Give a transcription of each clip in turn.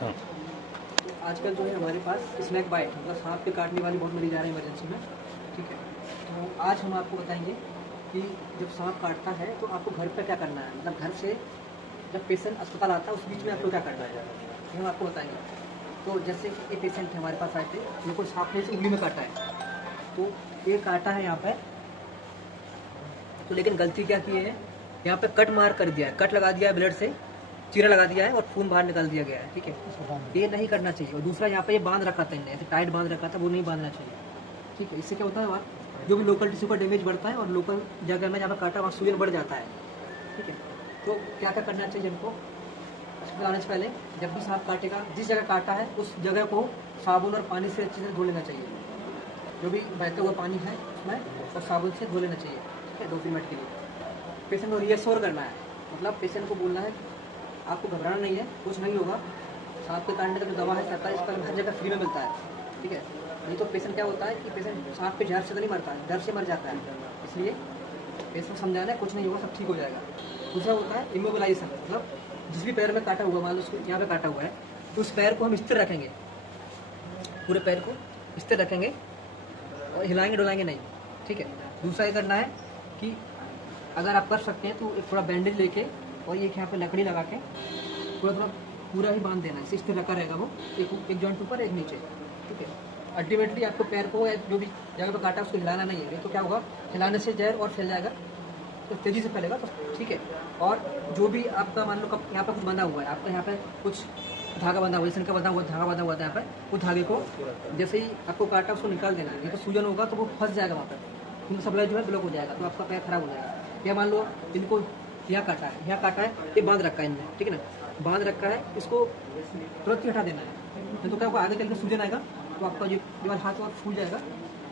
हाँ। तो आजकल जो है हमारे पास स्नैक बाइट मतलब सांप के काटने वाली बहुत मरीज आ रहे हैं इमरजेंसी में, ठीक है। तो आज हम आपको बताएंगे कि जब सांप काटता है तो आपको घर पर क्या करना है, मतलब घर से जब पेशेंट अस्पताल आता है उस बीच में आपको क्या करना है, ये हम आपको बताएंगे। तो जैसे कि एक पेशेंट हमारे पास आए थे, उनको सांप ने उंगली में काटा है, तो ये काटा है यहाँ पर, तो लेकिन गलती क्या की है, यहाँ पे कट मार कर दिया है, कट लगा दिया है, ब्लड से चीरा लगा दिया है और खून बाहर निकाल दिया गया है, ठीक है। ये नहीं करना चाहिए। और दूसरा यहाँ पे ये बांध रखा था इनने, ऐसे टाइट बांध रखा था, वो नहीं बांधना चाहिए, ठीक है। इससे क्या होता है वहाँ जो भी लोकल टिश्यू का डैमेज बढ़ता है और लोकल जगह में जहाँ पे काटा वहाँ सूजन बढ़ जाता है, ठीक है। तो क्या क्या करना चाहिए इनको अस्पताल आने से पहले, जब भी सांप काटेगा जिस जगह काटा है उस जगह को साबुन और पानी से अच्छे से धो लेना चाहिए, जो भी बहता हुआ पानी है उसमें और साबुन से धो लेना चाहिए, ठीक है, 2-3 मिनट के लिए। पेशेंट को रीअश्योर करना है, मतलब पेशेंट को बोलना है आपको घबराना नहीं है, कुछ नहीं होगा, सांप के काटने का जो दवा है सरकारी अस्पताल में हर जगह फ्री में मिलता है, ठीक है। नहीं तो पेशेंट क्या होता है कि पेशेंट सांप के जहर से तो नहीं मरता है, डर से मर जाता है, इसलिए पेशेंट को समझाना है कुछ नहीं होगा, सब ठीक हो जाएगा। दूसरा होता है इमोबिलाइजेशन, मतलब जिस भी पैर में काटा हुआ, मान लो उसको यहाँ पे काटा हुआ है तो उस पैर को हम स्थिर रखेंगे, पूरे पैर को स्थिर रखेंगे और हिलाएंगे डुलाएंगे नहीं, ठीक है। दूसरा ये करना है कि अगर आप कर सकते हैं तो एक थोड़ा बैंडेज लेके और ये यहाँ पे लकड़ी लगा के पूरा ही बांध देना है, इससे स्थिर रखा रहेगा वो, एक जॉइंट ऊपर एक नीचे, ठीक है। अल्टीमेटली आपको पैर को या जो भी जगह पर काटा उसको हिलाना नहीं है, तो क्या होगा, हिलाने से जहर और फैल जाएगा, तो तेज़ी से फैलेगा, तो ठीक है। और जो भी आपका मान लो कब यहाँ पर कुछ बंधा हुआ है, आपका यहाँ पे कुछ धागा बंधा हुआ है, का बंधा हुआ धागा बंधा हुआ था यहाँ पर, वो धागे को जैसे ही आपको काटा उसको निकाल देना है, नहीं तो सूजन होगा तो वो फंस जाएगा वहाँ पर, खून सप्लाई जो है ब्लॉक हो जाएगा, तो आपका पैर खराब हो जाएगा। या मान लो इनको यहाँ काटा है, ये बांध रखा है इनने, ठीक है ना, बांध रखा है, इसको तुरंत ही हटा देना है, नहीं तो क्या होगा आगे चल के सूजन आएगा तो आपका जो दीवार हाथ और फूल जाएगा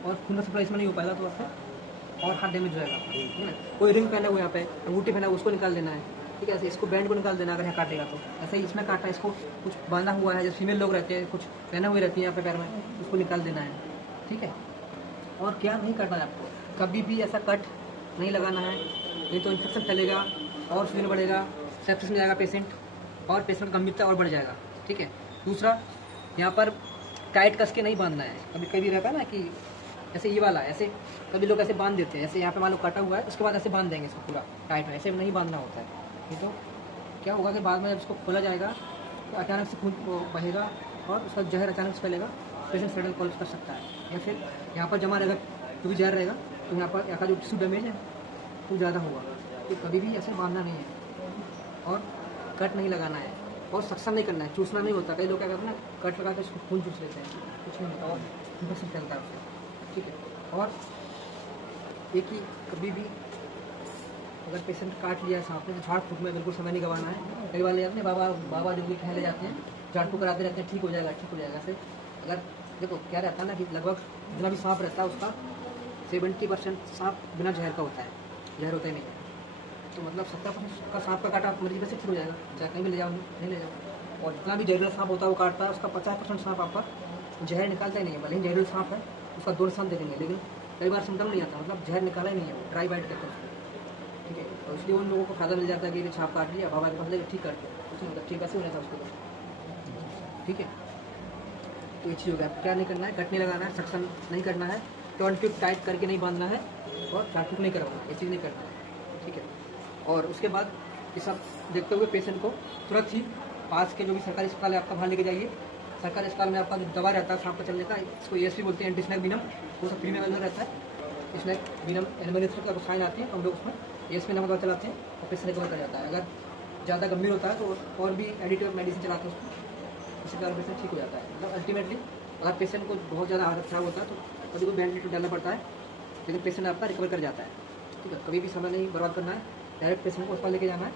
और खून का सप्लाई इसमें नहीं हो पाएगा, तो आपका और हाथ डैमेज हो जाएगा, ठीक है ना। कोई रिंग पहना हुआ यहाँ पे, अंगूठी पहना हुआ, उसको निकाल देना है, ठीक है। ऐसे इसको बैंड को निकाल देना अगर यहाँ काटेगा तो, ऐसे ही इसमें काटा, इसको कुछ बांधा हुआ है, जैसे फीमेल लोग रहते हैं कुछ पहने हुए रहती है यहाँ पे पैर में, उसको निकाल देना है, ठीक है। और क्या नहीं करना है आपको, कभी भी ऐसा कट नहीं लगाना है, नहीं तो इन्फेक्शन फैलेगा और सूजन बढ़ेगा, सेप्सिस में जाएगा पेशेंट और पेशेंट का गंभीरता और बढ़ जाएगा, ठीक है। दूसरा यहाँ पर टाइट कस के नहीं बांधना है, कभी कभी रहता है ना कि ऐसे ये वाला ऐसे कभी लोग ऐसे बांध देते हैं, ऐसे यहाँ पे मान लो काटा हुआ है उसके बाद ऐसे बांध देंगे इसको पूरा टाइट में, ऐसे नहीं बांधना होता है, नहीं तो क्या होगा कि बाद में जब इसको खोला जाएगा तो अचानक से खून बहेगा और उसका जहर अचानक से फैलेगा, पेशेंट सडन कोलैप्स कर सकता है, या फिर यहाँ पर जमा रहेगा जो भी जहर रहेगा तो यहाँ पर यहाँ का जो टिश्यू डैमेज है वो ज़्यादा होगा, तो कभी भी ऐसे बांधना नहीं है और कट नहीं लगाना है और सक्शन नहीं करना है, चूसना नहीं होता, कई लोग क्या करते हैं ना कट लगा के इसको खून चूस लेते हैं, कुछ नहीं होता और इन्फेक्शन फैलता है उससे, ठीक है। और एक ही कभी भी अगर पेशेंट काट लिया सांप ने तो झाड़ फूक में बिल्कुल समय नहीं गंवाना है। कई बार ले जाते हैं बाबा जो भी कहने जाते हैं, झाड़ फूक कराते रहते हैं, ठीक हो जाएगा ठीक हो जाएगा। फिर अगर देखो क्या रहता है ना कि लगभग जितना भी सांप रहता है उसका 70% सांप बिना जहर का होता है, जहर होता ही नहीं है, तो मतलब 70% का सांप का काटा मरीज वैसे ठीक हो जाएगा, चाहे कहीं भी ले जाओ नहीं ले जाओ। और जितना भी जहरीला सांप होता है वो काटता है उसका 50% सांप आपका जहर निकालता ही नहीं है, भले ही जहरीला सांप है उसका 2 निशान दे देंगे, लेकिन कई बार सिम्टम नहीं आता, मतलब जहर निकाला ही नहीं है, वो ड्राई बाइट कहते हैं उसको, ठीक है। तो इसलिए उन लोगों को फायदा मिल जाता है कि छाप काट लिया बाबा के पास लेकर ठीक करके, कुछ नहीं मतलब ठीक ऐसे हो जाता है उसको, ठीक है। तो ये चीज़ हो गया, क्या नहीं करना है, कट नहीं लगाना है, सक्शन नहीं करना है, टॉन ट्यूब टाइट करके नहीं बांधना है और झाड़ फूक नहीं करवाना, ये चीज़ नहीं करना है, ठीक है। और उसके बाद ये सब देखते हुए पेशेंट को तुरंत ही पास के जो भी सरकारी अस्पताल है आपका वहाँ लेके जाइए। सरकारी अस्पताल में आपका जो दवा रहता है सांप का चलने का, इसको ESV बोलते हैं, एंटी स्नैक विनम, वो सब फ्री में अवेलेबल रहता है। स्नैक विनम एनिमलिस्टर का साइन आती है, हम लोग उसमें ESV नामक दवा चलाते हैं और पेशेंट रिकवर कर जाता है। अगर ज़्यादा गंभीर होता है तो और भी एडिटिव मेडिसिन चलाते हैं उसको, इससे कारण पेशेंट ठीक हो जाता है। मतलब अल्टीमेटली अगर पेशेंट को बहुत ज़्यादा हालत खराब होता है तो कभी कोई वेंटिलेटर डालना पड़ता है, लेकिन पेशेंट आपका रिकवर कर जाता है, ठीक है। कभी भी समय नहीं बर्बाद करना है, डायरेक्ट पेशेंट को अस्पताल लेके जाना है